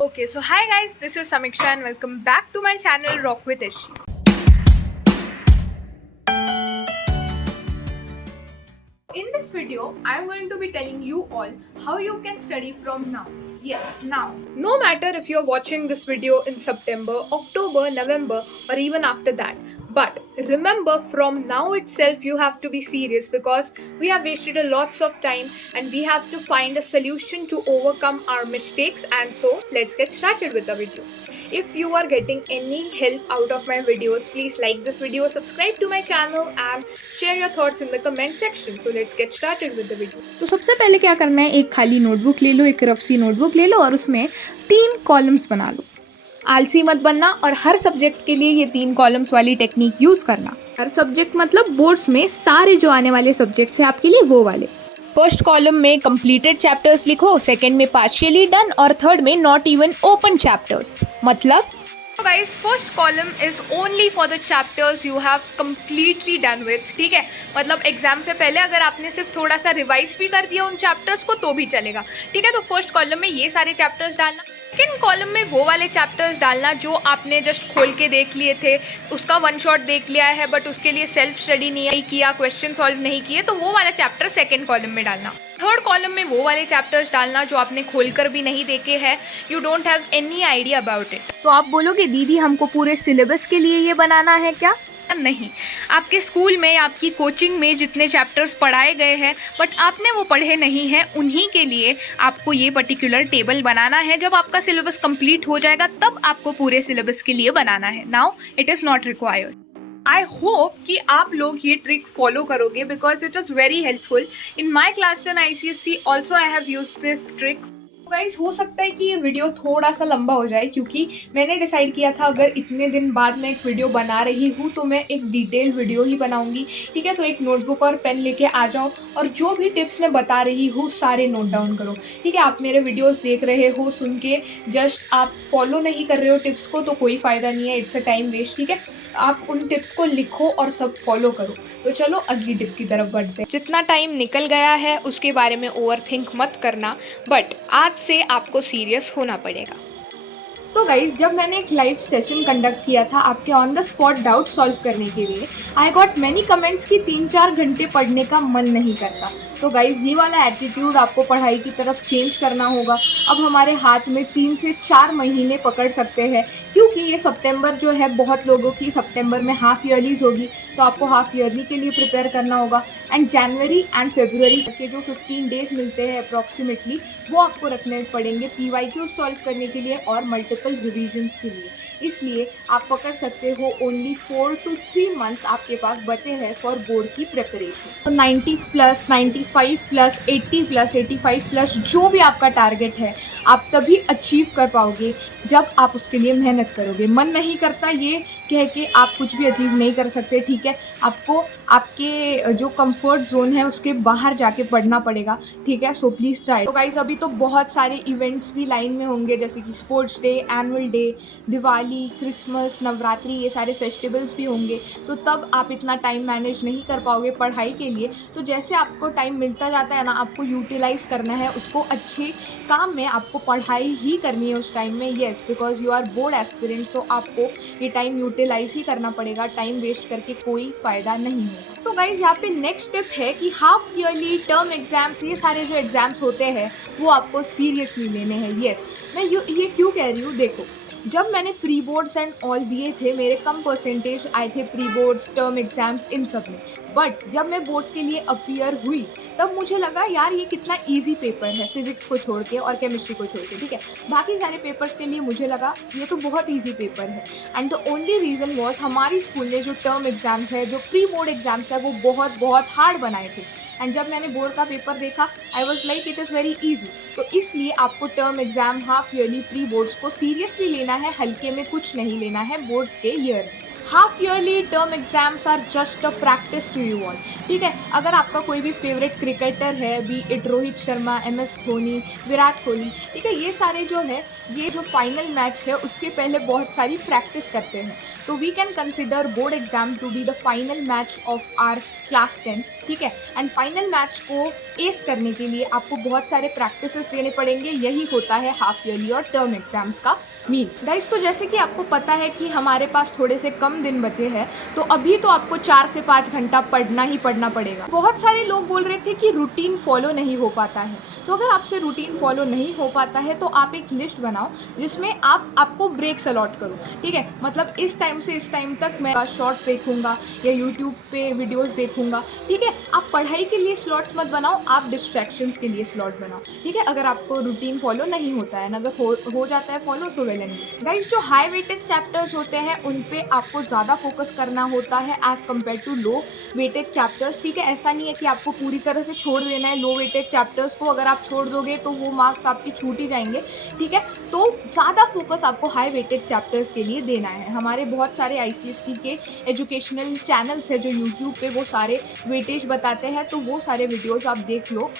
Okay, so hi guys, this is Samiksha and welcome back to my channel Rock with Ishi. In this video, I'm going to be telling you all how you can study from now. Yes, now. No matter if you're watching this video in September, October, November, or even after that. But remember, from now itself, you have to be serious because we have wasted a lots of time and we have to find a solution to overcome our mistakes. And so, let's get started with the video. If you are getting any help out of my videos, please like this video, subscribe to my channel and share your thoughts in the comment section. So let's get started with the video. तो सबसे पहले क्या करना है, एक खाली notebook ले लो, एक रफ सी नोटबुक ले लो और उसमें 3 कॉलम्स बना लो। आलसी मत बनना और हर सब्जेक्ट के लिए ये 3 कॉलम्स वाली टेक्निक यूज़ करना। हर सब्जेक्ट मतलब बोर्ड्स में सारे जो आने वाले सब्जेक्ट्स हैं आपके लिए वो वाले। फर्स्ट कॉलम में कंप्लीटेड चैप्टर्स लिखो, सेकंड में पार्शियली डन और थर्ड में नॉट इवन ओपन चैप्टर्स। मतलब So guys, first column is only for the chapters you have completely done with. ठीक है, मतलब एग्जाम से पहले अगर आपने सिर्फ थोड़ा सा रिवाइज भी कर दिया उन चैप्टर्स को तो भी चलेगा। ठीक है, तो फर्स्ट कॉलम में ये सारे चैप्टर्स डालना। सेकेंड कॉलम में वो वाले चैप्टर्स डालना जो आपने जस्ट खोल के देख लिए थे, उसका वन शॉट देख लिया है बट उसके लिए सेल्फ स्टडी नहीं किया, क्वेश्चन सॉल्व नहीं किए, तो वो वाला चैप्टर सेकेंड कॉलम में डालना। थर्ड कॉलम में वो वाले चैप्टर्स डालना जो आपने खोलकर भी नहीं देखे हैं, you don't have any idea about it. तो आप बोलोगे दीदी हमको पूरे सिलेबस के लिए ये बनाना है क्या? नहीं, आपके स्कूल में, आपकी कोचिंग में जितने चैप्टर्स पढ़ाए गए हैं बट आपने वो पढ़े नहीं हैं, उन्हीं के लिए आपको ये पर्टिकुलर टेबल बनाना है। जब आपका सिलेबस कंप्लीट हो जाएगा तब आपको पूरे सिलेबस के लिए बनाना है। Now it is not required. I hope कि आप लोग ये ट्रिक फॉलो करोगे because it is very helpful. In my class 10 ICSE also I have use this trick. Guys, हो सकता है कि ये वीडियो थोड़ा सा लंबा हो जाए क्योंकि मैंने डिसाइड किया था अगर इतने दिन बाद मैं एक वीडियो बना रही हूँ तो मैं एक डिटेल वीडियो ही बनाऊंगी। ठीक है, तो एक नोटबुक और पेन लेके आ जाओ और जो भी टिप्स मैं बता रही हूँ सारे नोट डाउन करो। ठीक है, आप मेरे वीडियोस देख रहे हो, सुन के जस्ट आप फॉलो नहीं कर रहे हो टिप्स को तो कोई फ़ायदा नहीं है, इट्स अ टाइम वेस्ट। ठीक है, आप उन टिप्स को लिखो और सब फॉलो करो। तो चलो अगली टिप की तरफ बढ़ते हैं। जितना टाइम निकल गया है उसके बारे में ओवर थिंक मत करना, बट आज से आपको सीरियस होना पड़ेगा। तो गाइज, जब मैंने एक लाइव सेशन कंडक्ट किया था आपके on the spot doubt solve करने के लिए, आई गॉट मैनी कमेंट्स कि 3-4 घंटे पढ़ने का मन नहीं करता। तो गाइज, ये वाला एटीट्यूड आपको पढ़ाई की तरफ चेंज करना होगा। अब हमारे हाथ में 3 से 4 महीने पकड़ सकते हैं क्योंकि ये सितंबर जो है बहुत लोगों की सितंबर में हाफ ईयरलीज होगी, तो आपको हाफ ईयरली के लिए प्रिपेयर करना होगा। एंड जनवरी एंड फरवरी के जो 15 डेज मिलते हैं अप्रॉक्सीमेटली, वो आपको रखने पड़ेंगे PYQ सॉल्व करने के लिए और मल्टीपल रिविजन्स के लिए। इसलिए आप पकड़ सकते हो ओनली 4 to 3 मंथ्स आपके पास बचे हैं फॉर बोर्ड की प्रिपरेशन। तो 90+, 95+, 80+, 85+ जो भी आपका टारगेट है आप तभी अचीव कर पाओगे जब आप उसके लिए मेहनत करोगे। मन नहीं करता ये कह के आप कुछ भी अचीव नहीं कर सकते। ठीक है, आपको आपके जो कंफर्ट जोन है उसके बाहर जाके पढ़ना पड़ेगा। ठीक है, सो प्लीज़ ट्राई। तो गाइस, अभी तो बहुत सारे इवेंट्स भी लाइन में होंगे जैसे कि sports day, annual day, Diwali, Christmas, Navratri, ये सारे फेस्टिवल्स भी होंगे। तो तब आप इतना टाइम मैनेज नहीं कर पाओगे पढ़ाई के लिए। तो जैसे आपको टाइम मिलता जाता है ना, आपको यूटिलाइज़ करना है उसको अच्छे काम में। आपको पढ़ाई ही करनी है उस टाइम में। Yes, because you are board aspirant, तो आपको ये टाइम यूटिलाइज़ ही करना पड़ेगा। टाइम वेस्ट करके कोई फ़ायदा नहीं है। तो गाइज़, यहाँ पे नेक्स्ट टिप है कि हाफ ईयरली, टर्म एग्ज़ाम्स, ये सारे जो एग्ज़ाम्स होते हैं वो आपको सीरियसली लेने हैं। येस, मैं ये क्यों कह रही हूँ, देखो, जब मैंने प्री बोर्ड्स एंड ऑल दिए थे मेरे कम परसेंटेज आए थे प्री बोर्ड्स, टर्म एग्ज़ाम्स, इन सब में। बट जब मैं बोर्ड्स के लिए अपीयर हुई तब मुझे लगा यार ये कितना इजी पेपर है, फिजिक्स को छोड़ के और केमिस्ट्री को छोड़ के। ठीक है, बाकी सारे पेपर्स के लिए मुझे लगा ये तो बहुत इजी पेपर है। And the only reason was हमारी स्कूल ने जो टर्म एग्ज़ाम्स है, जो प्री बोर्ड एग्ज़ाम्स है, वो बहुत बहुत हार्ड बनाए थे। एंड जब मैंने बोर्ड का पेपर देखा I was like it is very easy. तो इसलिए आपको term exam, half yearly, pre boards को सीरियसली लेना है, हल्के में कुछ नहीं लेना है बोर्ड्स के ईयर में। Half yearly term exams are just a practice to you all. ठीक है, अगर आपका कोई भी फेवरेट क्रिकेटर है, be it Rohit Sharma, MS Dhoni, Virat Kohli, ठीक है, ये सारे जो है, ये जो फाइनल मैच है उसके पहले बहुत सारी प्रैक्टिस करते हैं। तो we can consider board exam to be the final match of our class 10। ठीक है, एंड फाइनल मैच को एस करने के लिए आपको बहुत सारे प्रैक्टिसेस देने पड़ेंगे। यही होता है हाफ ईयरली और टर्म एग्जाम्स का मीन। गाइस, तो जैसे कि आपको पता है कि हमारे पास थोड़े से कम दिन बचे हैं, तो अभी तो आपको 4 से 5 घंटा पढ़ना ही पढ़ना पड़ेगा। बहुत सारे लोग बोल रहे थे कि रूटीन फॉलो नहीं हो पाता है, तो अगर आपसे रूटीन फॉलो नहीं हो पाता है तो आप एक लिस्ट बनाओ जिसमें आपको ब्रेक्स अलॉट करो। ठीक है, मतलब इस टाइम से इस टाइम तक मैं शॉर्ट्स देखूंगा या यूट्यूब पे वीडियोस देखूंगा। ठीक है, आप पढ़ाई के लिए स्लॉट्स मत बनाओ, आप डिस्ट्रैक्शंस के लिए स्लॉट बनाओ। ठीक है, अगर आपको रूटीन फॉलो नहीं होता है, अगर हो जाता है follow, so well and good. Guys, जो हाई वेटेड चैप्टर्स होते हैं उन पे आपको ज़्यादा फोकस करना होता है as compare to low weighted chapters. ठीक है, ऐसा नहीं है कि आपको पूरी तरह से छोड़ देना है लो वेटेड चैप्टर्स को। अगर आप छोड़ दोगे तो वो मार्क्स आपके छूट ही जाएंगे। ठीक है, तो ज़्यादा फोकस आपको हाई वेटेड चैप्टर्स के लिए देना है। हमारे बहुत सारे ICSE के एजुकेशनल चैनल्स है जो यूट्यूब पे वो सारे वेटेज बताते हैं, तो वो सारे वीडियोस आप देख लो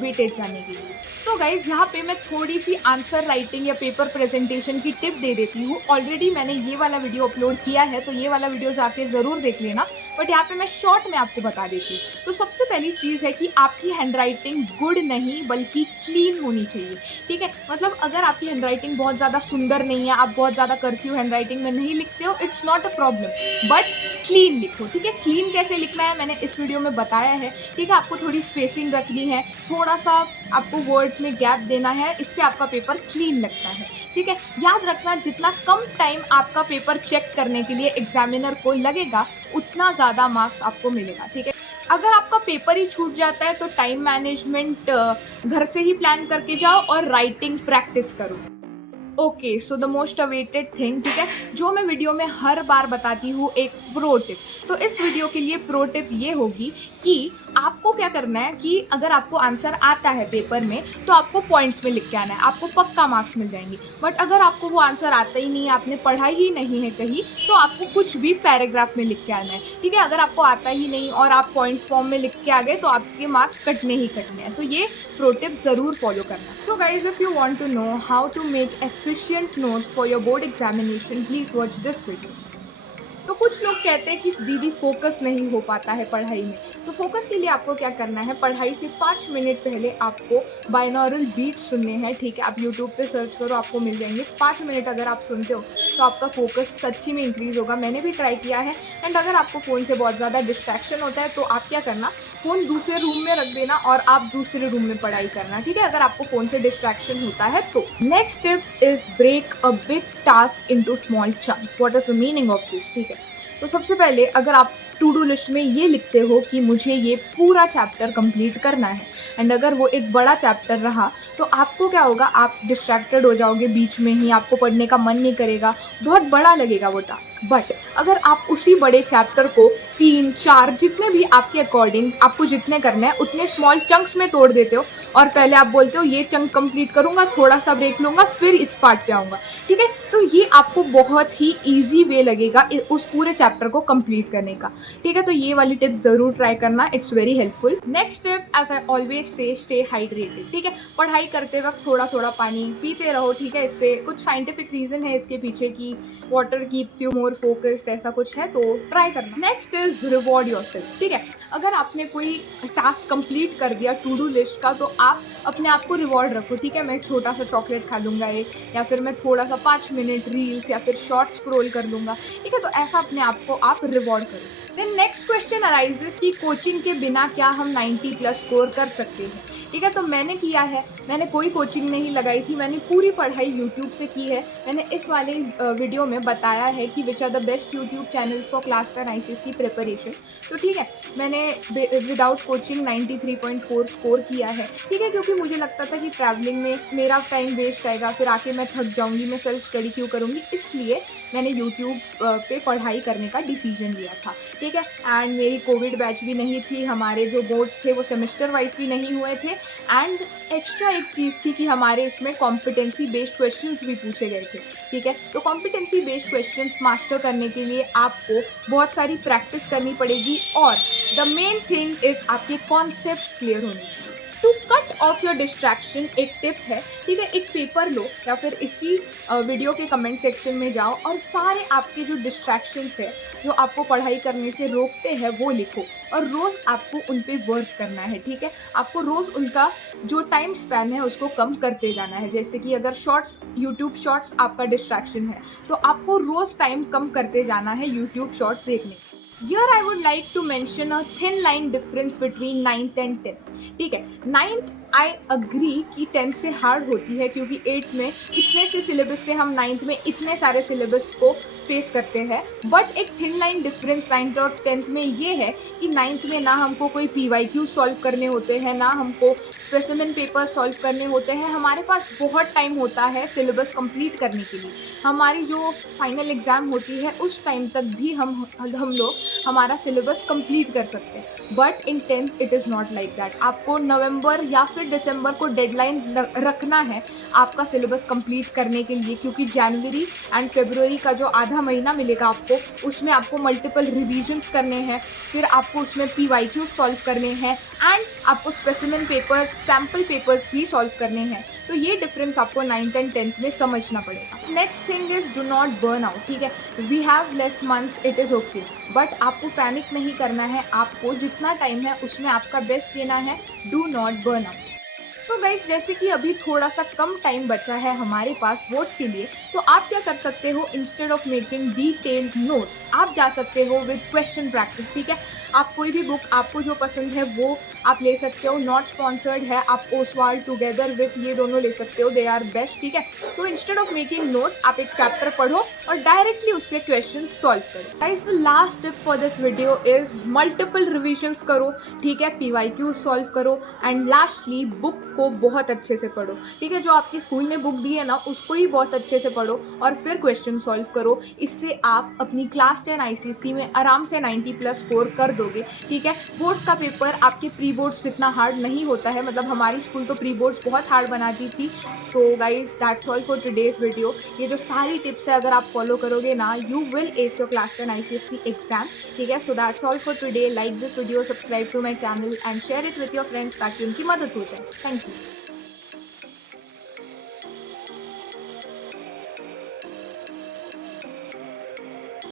वेटेज जाने के लिए। तो गाइज़, यहाँ पे मैं थोड़ी सी आंसर राइटिंग या पेपर प्रेजेंटेशन की टिप दे देती हूँ। ऑलरेडी मैंने ये वाला वीडियो अपलोड किया है, तो ये वाला वीडियो जाके ज़रूर देख लेना, बट यहाँ पे मैं शॉर्ट में आपको बता देती हूँ। तो सबसे पहली चीज़ है कि आपकी हैंडराइटिंग गुड नहीं बल्कि क्लीन होनी चाहिए। ठीक है, मतलब अगर आपकी हैंडराइटिंग बहुत ज़्यादा सुंदर नहीं है, आप बहुत ज़्यादा कर्सिव हैंडराइटिंग में नहीं लिखते हो, it's not a problem, but clean लिखो। ठीक है, क्लीन कैसे लिखना है मैंने इस वीडियो में बताया है। ठीक है, आपको थोड़ी स्पेसिंग रखनी है, थोड़ा सा आपको वर्ड्स में गैप देना है, इससे आपका पेपर क्लीन लगता है। ठीक है, याद रखना, जितना कम टाइम आपका पेपर चेक करने के लिए एग्जामिनर को लगेगा उतना ज़्यादा मार्क्स आपको मिलेगा। ठीक है, अगर आपका पेपर ही छूट जाता है तो टाइम मैनेजमेंट घर से ही प्लान करके जाओ और राइटिंग प्रैक्टिस करो। Okay, so the most awaited thing, ठीक है, जो मैं वीडियो में हर बार बताती हूँ, एक प्रो टिप। तो इस वीडियो के लिए प्रो टिप ये होगी कि आपको क्या करना है कि अगर आपको आंसर आता है पेपर में तो आपको पॉइंट्स में लिख के आना है, आपको पक्का मार्क्स मिल जाएंगे। बट अगर आपको वो आंसर आता ही नहीं है, आपने पढ़ा ही नहीं है कहीं, तो आपको कुछ भी पैराग्राफ में लिख के आना है। ठीक है, अगर आपको आता ही नहीं और आप पॉइंट्स फॉर्म में लिख के आ गए तो आपके मार्क्स कटने ही कटने हैं। तो ये प्रो टिप ज़रूर फॉलो करना। So guys, if you want to know how to make efficient notes for your board examination, please watch this video। तो कुछ लोग कहते हैं कि दीदी फोकस नहीं हो पाता है पढ़ाई में। तो फोकस के लिए आपको क्या करना है, पढ़ाई से 5 मिनट पहले आपको बाइनॉरल बीट सुनने हैं। ठीक है, आप यूट्यूब पे सर्च करो, आपको मिल जाएंगे। 5 मिनट अगर आप सुनते हो तो आपका फोकस सच्ची में इंक्रीज़ होगा। मैंने भी ट्राई किया है। एंड अगर आपको फ़ोन से बहुत ज़्यादा डिस्ट्रैक्शन होता है तो आप क्या करना, फ़ोन दूसरे रूम में रख देना और आप दूसरे रूम में पढ़ाई करना। ठीक है, अगर आपको फ़ोन से डिस्ट्रैक्शन होता है तो। Next tip is break a big task into small chunks. What is the meaning of this? ठीक है, तो सबसे पहले अगर आप टू डू लिस्ट में ये लिखते हो कि मुझे ये पूरा चैप्टर कंप्लीट करना है, एंड अगर वो एक बड़ा चैप्टर रहा तो आपको क्या होगा, आप डिस्ट्रैक्टेड हो जाओगे बीच में ही, आपको पढ़ने का मन नहीं करेगा, बहुत बड़ा लगेगा वो टास्क। बट अगर आप उसी बड़े चैप्टर को 3, 4 जितने भी आपके अकॉर्डिंग आपको जितने करना है उतने स्मॉल चंक्स में तोड़ देते हो, और पहले आप बोलते हो ये चंक कंप्लीट करूँगा, थोड़ा सा ब्रेक लूँगा, फिर इस पार्ट पे आऊँगा। ठीक है, तो ये आपको बहुत ही ईजी वे लगेगा उस पूरे चैप्टर को कंप्लीट करने का। ठीक है, तो ये वाली टिप ज़रूर ट्राई करना, it's very helpful. Next tip, as I always say, stay hydrated. ठीक है, पढ़ाई करते वक्त थोड़ा थोड़ा पानी पीते रहो। ठीक है, इससे कुछ साइंटिफिक रीज़न है इसके पीछे की water keeps you more focused, ऐसा कुछ है, तो ट्राई करना। Next is reward yourself. ठीक है, अगर आपने कोई टास्क कंप्लीट कर दिया टू डू लिस्ट का तो आप अपने आप को रिवॉर्ड रखो। ठीक है, मैं छोटा सा चॉकलेट खा लूँगा एक, या फिर मैं थोड़ा सा 5 मिनट रील्स या फिर शॉर्ट स्क्रॉल कर लूँगा। ठीक है, तो ऐसा अपने आप को आप रिवॉर्ड करो। देन नेक्स्ट क्वेश्चन अराइजेस कि कोचिंग के बिना क्या हम 90+ स्कोर कर सकते हैं। ठीक है, तो मैंने किया है, मैंने कोई कोचिंग नहीं लगाई थी, मैंने पूरी पढ़ाई यूट्यूब से की है। मैंने इस वाले वीडियो में बताया है कि which are the best YouTube channels for class 10 ICSE preparation. तो ठीक है, मैंने विदाउट कोचिंग 93.4 स्कोर किया है। ठीक है, क्योंकि मुझे लगता था कि ट्रैवलिंग में मेरा टाइम वेस्ट जाएगा, फिर आके मैं थक जाऊँगी, मैं सेल्फ स्टडी क्यों करूँगी, इसलिए मैंने यूट्यूब पे पढ़ाई करने का डिसीजन लिया था। ठीक है, एंड मेरी कोविड बैच भी नहीं थी, हमारे जो बोर्ड्स थे वो सेमेस्टर वाइज भी नहीं हुए थे, एंड एक्स्ट्रा एक चीज़ थी कि हमारे इसमें कॉम्पिटेंसी बेस्ड क्वेश्चंस भी पूछे गए थे, ठीक है। तो कॉम्पिटेंसी बेस्ड क्वेश्चंस मास्टर करने के लिए आपको बहुत सारी प्रैक्टिस करनी पड़ेगी और द मेन थिंग इज़ आपके कॉन्सेप्ट्स क्लियर होने चाहिए। To cut off your distraction एक टिप है, ठीक है। एक पेपर लो या फिर इसी वीडियो के कमेंट सेक्शन में जाओ और सारे आपके जो डिस्ट्रैक्शंस है जो आपको पढ़ाई करने से रोकते हैं वो लिखो और रोज़ आपको उन पे वर्क करना है, ठीक है। आपको रोज़ उनका जो टाइम स्पैन है उसको कम करते जाना है। जैसे कि अगर शॉर्ट्स, यूट्यूब शॉर्ट्स आपका डिस्ट्रैक्शन है तो आपको रोज़ टाइम कम करते जाना है यूट्यूब शॉर्ट्स देखने। Here I would like to mention a thin line difference between 9th and 10th, ठीक है। 9th आई अग्री कि 10th से हार्ड होती है क्योंकि 8th में इतने से सिलेबस से हम 9th में इतने सारे सिलेबस को फेस करते हैं। बट एक थिन लाइन डिफरेंस 9th और 10th में ये है कि 9th में ना हमको कोई PYQ सॉल्व करने होते हैं, ना हमको स्पेसिमेन पेपर सॉल्व करने होते हैं। हमारे पास बहुत टाइम होता है सिलेबस कंप्लीट करने के लिए। हमारी जो फाइनल एग्ज़ाम होती है उस टाइम तक भी हम लोग हमारा सिलेबस कंप्लीट कर सकते हैं। But in 10th it is not like that. आपको नवंबर या फिर दिसंबर को डेडलाइन रखना है आपका सिलेबस कंप्लीट करने के लिए, क्योंकि जनवरी एंड फरवरी का जो आधा महीना मिलेगा आपको, उसमें आपको मल्टीपल रिविजन्स करने हैं, फिर आपको उसमें PYQ सॉल्व करने हैं एंड आपको स्पेसिमेन पेपर्स, सैम्पल पेपर्स भी सॉल्व करने हैं। तो ये डिफरेंस आपको 9th एंड 10th में समझना पड़ेगा। Next thing is do not burn out, ठीक है। We have less months, it is okay, but आपको पैनिक नहीं करना है। आपको जितना टाइम है उसमें आपका बेस्ट देना है। Do not burn out. तो गाइस, जैसे कि अभी थोड़ा सा कम टाइम बचा है हमारे पास बोर्ड्स के लिए, तो आप क्या कर सकते हो, instead of making detailed notes आप जा सकते हो विद क्वेश्चन प्रैक्टिस, ठीक है। आप कोई भी बुक आपको जो पसंद है वो आप ले सकते हो। नॉट स्पॉन्सर्ड है, आप ओसवाल्ड, टुगेदर विथ, ये दोनों ले सकते हो, दे आर बेस्ट, ठीक है। तो इंस्टेड ऑफ मेकिंग नोट्स आप एक चैप्टर पढ़ो और डायरेक्टली उसके क्वेश्चन सॉल्व करो। Guys, the last tip for this video is multiple revisions करो, ठीक है। PYQ सॉल्व करो एंड लास्टली बुक को बहुत अच्छे से पढ़ो, ठीक है। जो आपकी स्कूल ने बुक दी है ना उसको ही बहुत अच्छे से पढ़ो और फिर क्वेश्चन सॉल्व करो। इससे आप अपनी क्लास 10 ICSE में आराम से 90+ स्कोर कर दोगे, ठीक है। बोर्ड्स का पेपर आपके प्री बोर्ड्स जितना हार्ड नहीं होता है, मतलब हमारी स्कूल तो प्री बोर्ड्स बहुत हार्ड बनाती थी। So guys, that's all for today's video. ये जो सारी टिप्स है अगर आप फॉलो करोगे ना, you will ace your class 10 ICSE exam, ठीक है। So that's all for today. Like this video, subscribe to my channel and share it with your friends ताकि उनकी मदद हो जाए। Thank you.